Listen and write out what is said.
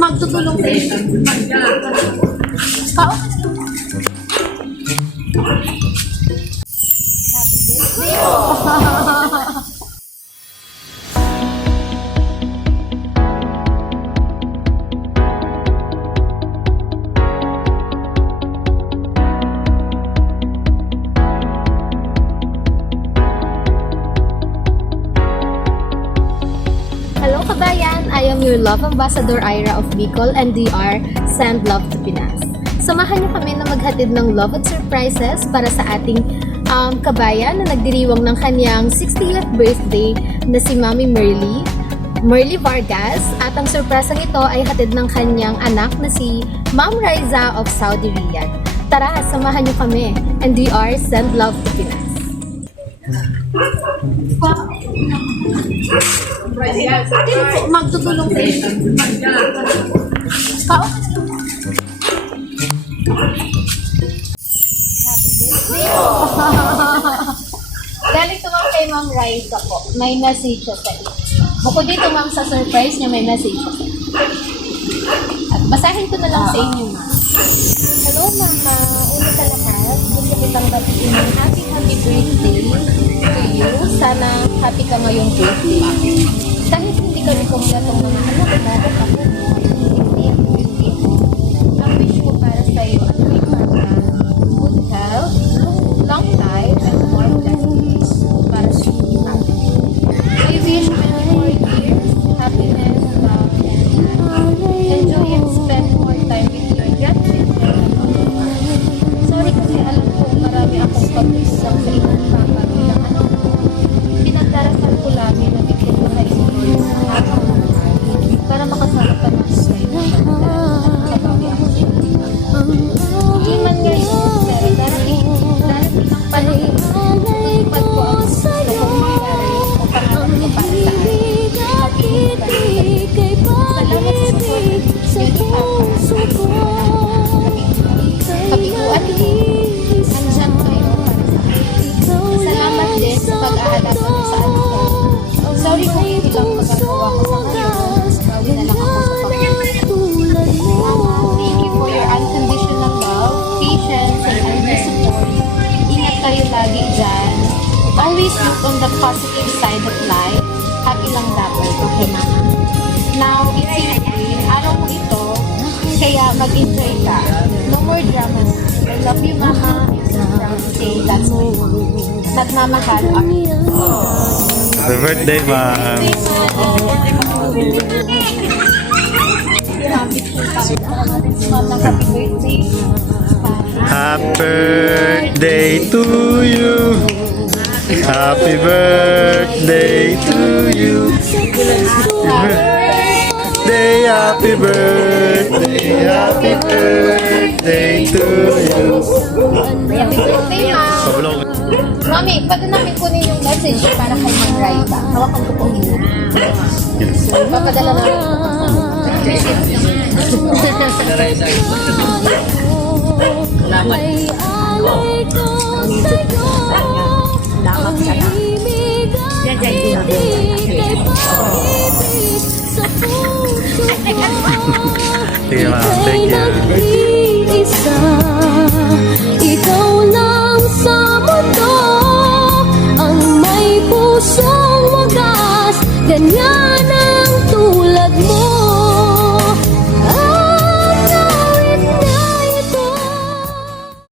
Magtutulong sa iyo. Pao? Happy birthday! Hello kabayan! I am your love ambassador Ira of Bicol and DR Send Love to Pinas. Samahan niyo kami na maghatid ng love at surprises para sa ating kabayan na nagdiriwang ng kanyang 60th birthday na si Mami Merly Vargas, at ang surpresang ito ay hatid ng kanyang anak na si Ma'am Raiza of Saudi Riyadh. Tara, samahan niyo kami and DR Send Love to Pinas. Magtutulong sa iyo. Pao? Happy birthday! Galing ito ma'am kay Ma'am Raisa po. May message siya sa iyo. Bukod dito ma'am sa surprise niya, may message siya sa iyo. At basahin ko na lang sa inyo ma'am. Hello mama, una sa lahat, gusto kitang batiin ng happy birthday to you. Sana happy ka ngayong birthday. Kahit hindi kami kumpletong mga anak, bakit ako mo, hindi mo. Ang wish ko para sa iyo at may good health, long life, and more blessings para sa iyo. I wish many more years, happiness, love, and enjoy and spend more time with your grandchildren. Sorry kasi alam ko marami akong pag-isang sa ibang papa bilang ano. Pinagdarasal ko lagi na bigyan ko sa inyo para makasama ka na sa inyo at kabawi ako sa inyo. Hindi man ngayon, pero darating ang panahon tutupad ko ang gusto kong mangyari o pangarap ko para sa akin. At salamat sa support at kapiguan ko. Nandiyan kayo para sa akin. Salamat din sa pag-aalaga mo sa anak ko. Sorry kung hindi lang magagawa ko sa ngayon. Bawi na lang ako sa pag-aalaga. Thank you for your unconditional love, patience, and endless support. Ingat kayo lagi dyan. Always look on the positive side of life. Happy lang dapat. Okay, mama? Now, it's your day. Araw mo ito. Kaya mag-enjoy ka. No more drama. I love you, mama. I'm so proud to say that's my mom. Nagmamahal ako. Happy birthday, ma'am. Happy birthday. Happy birthday to you. Happy birthday to you. Happy birthday to you. Happy birthday, ma'am. Mami, pwede namin kunin yung message para kay Ma'am Raisa. Hawakan ko po nila. Papadala na rin. Salamat. Salamat ka na. Sige, ma'am. Thank you. Ikaw lang sa mundo ang may pusong wagas, ganyan.